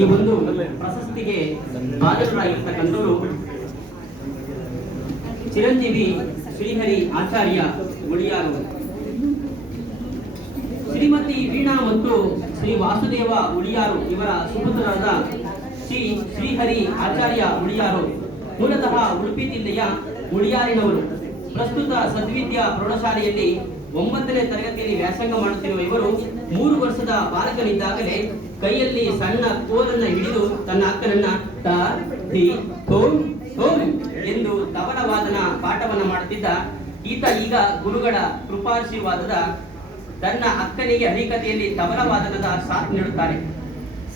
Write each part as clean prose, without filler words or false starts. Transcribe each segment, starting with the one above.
ಈ ಒಂದು ಪ್ರಶಸ್ತಿಗೆ ಭಾಜನರಾಗಿರ್ತಕ್ಕಂಥವರು ಚಿರಂಜೀವಿ ಶ್ರೀಹರಿ ಆಚಾರ್ಯ ಉಳಿಯಾರು, ಶ್ರೀಮತಿ ವೀಣಾ ಮತ್ತು ಶ್ರೀ ವಾಸುದೇವ ಉಳಿಯಾರು ಇವರ ಸುಪುತ್ರರಾದ ಶ್ರೀಹರಿ ಆಚಾರ್ಯ ಉಳಿಯಾರು ಮೂಲತಃ ಉಡುಪಿ ಜಿಲ್ಲೆಯ ಉಳಿಯಾರಿನವರು. ಪ್ರಸ್ತುತ ಸದ್ವಿದ್ಯಾ ಪ್ರೌಢಶಾಲೆಯಲ್ಲಿ 9ನೇ ತರಗತಿಯಲ್ಲಿ ವ್ಯಾಸಂಗ ಮಾಡುತ್ತಿರುವ ಇವರು 3 ವರ್ಷದ ಬಾಲಕನಿದ್ದಾಗಲೇ ಕೈಯಲ್ಲಿ ಸಣ್ಣ ಕೋಲನ್ನು ಹಿಡಿದು ತನ್ನ ಅಕ್ಕನನ್ನ ತ ದಿ ಥೋಮ್ ಥೋಮ್ ಎಂದು ತಬಲ ವಾದನ ಪಾಠವನ್ನ ಮಾಡುತ್ತಿದ್ದ ಈತ ಈಗ ಗುರುಗಳ ಕೃಪಾಶೀರ್ವಾದದ ತನ್ನ ಅಕ್ಕನಿಗೆ ಹರಿಕತೆಯಲ್ಲಿ ತಬಲ ವಾದನದ ಸಾಥ್ ನೀಡುತ್ತಾರೆ.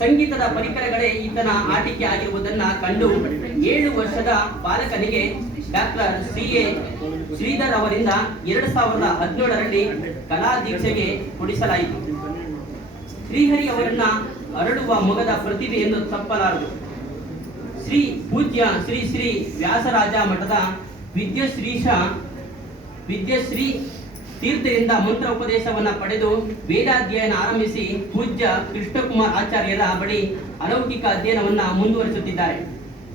ಸಂಗೀತದ ಪರಿಕರಗಳೇ ಈತನ ಆಟಿಕೆ ಆಗಿರುವುದನ್ನ ಕಂಡು 7 ವರ್ಷದ ಬಾಲಕನಿಗೆ ಡಾಕ್ಟರ್ ಸಿ.ಎ. ಶ್ರೀಧರ್ ಅವರಿಂದ 2017ರಲ್ಲಿ ಕಲಾ ದೀಕ್ಷೆಗೆ ಕೊಡಿಸಲಾಯಿತು. ಶ್ರೀಹರಿ ಅವರನ್ನ ಅರಳುವ ಮೊಗದ ಪ್ರತಿಭೆ ಎಂದು ತಪ್ಪಲಾರದು. ಪೂಜ್ಯ ಶ್ರೀ ಶ್ರೀ ವ್ಯಾಸರಾಜ ಮಠದ ವಿದ್ಯಶ್ರೀ ತೀರ್ಥರಿಂದ ಮಂತ್ರ ಉಪದೇಶವನ್ನ ಪಡೆದು ವೇದಾಧ್ಯಯನ ಆರಂಭಿಸಿ ಪೂಜ್ಯ ಕೃಷ್ಣಕುಮಾರ್ ಆಚಾರ್ಯರ ಬಳಿ ಅಲೌಕಿಕ ಅಧ್ಯಯನವನ್ನ ಮುಂದುವರಿಸುತ್ತಿದ್ದಾರೆ.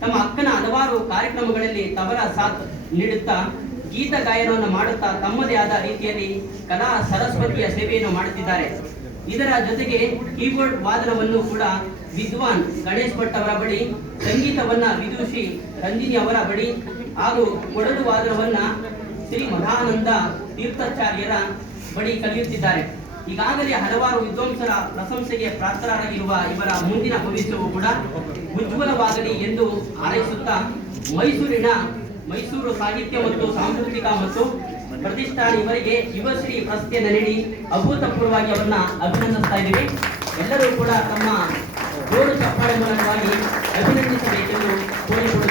ತಮ್ಮ ಅಕ್ಕನ ಹಲವಾರು ಕಾರ್ಯಕ್ರಮಗಳಲ್ಲಿ ತಬಲ ಸಾಥ್ ನೀಡುತ್ತಾ ಗೀತ ಗಾಯನವನ್ನು ಮಾಡುತ್ತಾ ತಮ್ಮದೇ ಆದ ರೀತಿಯಲ್ಲಿ ಕಲಾ ಸರಸ್ವತಿಯ ಸೇವೆಯನ್ನು ಮಾಡುತ್ತಿದ್ದಾರೆ. ಇದರ ಜೊತೆಗೆ ಕೀಬೋರ್ಡ್ ವಾದನವನ್ನು ಕೂಡ ವಿದ್ವಾನ್ ಗಣೇಶ್ ಭಟ್ ಅವರ ಬಳಿ, ಸಂಗೀತವನ್ನ ವಿದುಷಿ ರಂಜಿನಿ ಅವರ ಬಳಿ ಹಾಗೂ ಕೊಡಲು ವಾದನವನ್ನ ಶ್ರೀ ಮಧಾನಂದ ತೀರ್ಥಾಚಾರ್ಯರ ಬಳಿ ಕಲಿಯುತ್ತಿದ್ದಾರೆ. ಈಗಾಗಲೇ ಹಲವಾರು ವಿದ್ವಾಂಸರ ಪ್ರಶಂಸೆಗೆ ಪಾತ್ರರಾಗಿರುವ ಇವರ ಮುಂದಿನ ಭವಿಷ್ಯವು ಕೂಡ ಉಜ್ವಲವಾಗಲಿ ಎಂದು ಹಾರೈಸುತ್ತಾ ಮೈಸೂರು ಸಾಹಿತ್ಯ ಮತ್ತು ಸಾಂಸ್ಕೃತಿಕ ಮತ್ತು ಪ್ರತಿಷ್ಠಾನ ಇವರಿಗೆ ಯುವಶ್ರೀ ಪ್ರಶಸ್ತಿಯನ್ನು ನೀಡಿ ಅಭೂತಪೂರ್ವವಾಗಿ ಅವರನ್ನ ಅಭಿನಂದಿಸ್ತಾ ಇದ್ದೀವಿ. ಎಲ್ಲರೂ ಕೂಡ ತಮ್ಮ ಜೋರು ಚಪ್ಪಾಳೆ ಮೂಲಕವಾಗಿ ಅಭಿನಂದಿಸಬೇಕೆಂದು ಕೋರಿಕೊಳ್ಳುತ್ತೇವೆ.